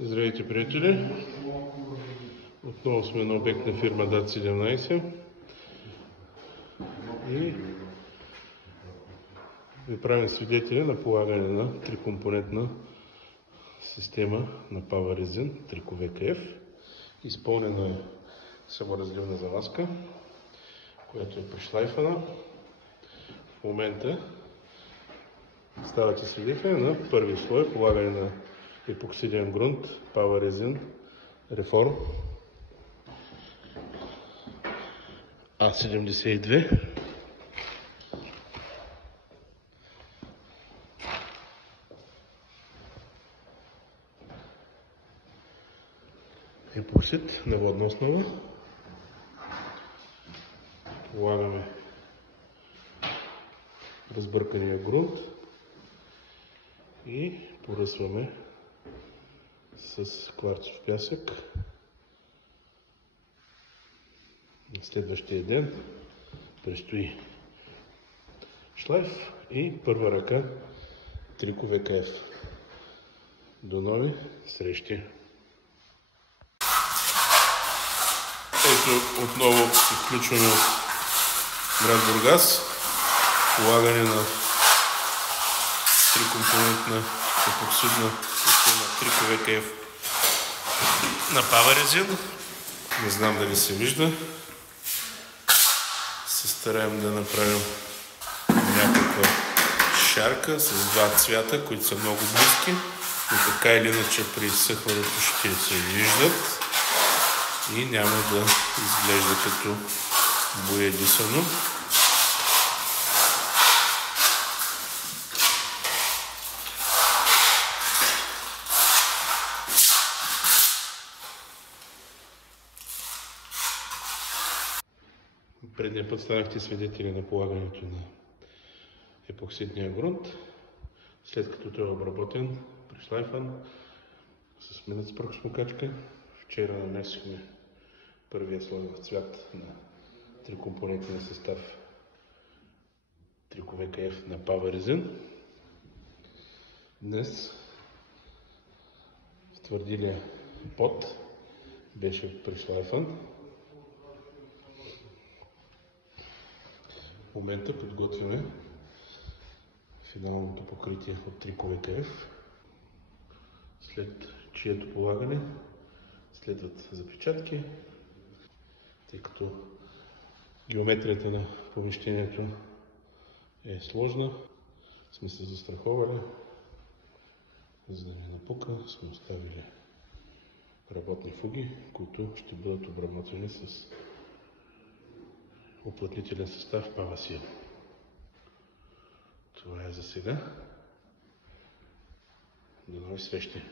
Здравейте, приятели! Отново сме на обект на фирма DAT17 и ви правим свидетели на полагане на трикомпонентна система на Power Resin TricoVKF. Изпълнена е саморазливна завазка, която е прешлайфана. В момента ставате свидетели на първи слой полагане на епоксиден грунт Power Resin Reform A72. Епоксид на водна основа. Полагаме разбъркания грунт и поръсваме с кварцов пясък. Следващия ден предстои шлайф и първа ръка TricoVKF. До нови срещи! Ето отново се включваме от град Бургас. Полагане на трикомпонентна епоксидна система TricoVKF на Power Resin. Не знам дали се вижда. Се стараем да направим някаква шарка с два цвята, които са много близки, но така или иначе при изсъхването ще се виждат и няма да изглежда като боядисано. Предния път станахте свидетели на полагането на епоксидния грунт, след като той е обработен, прешлайфан с минът с прахосмокачка. Вчера нанесохме първия слой в цвят на трикомпонентния състав TricoVKF на Power Resin. Днес в твърдилия пот беше прешлайфан. В момента подготвяме финалното покритие от TricoVKF, след чието полагане следват запечатки, тъй като геометрията на помещението е сложна. Сме се застраховали, за да не напука, сме оставили работни фуги, които ще бъдат обработени с уплътнителен състав PavaSeal. Това е за сега. До нови срещи!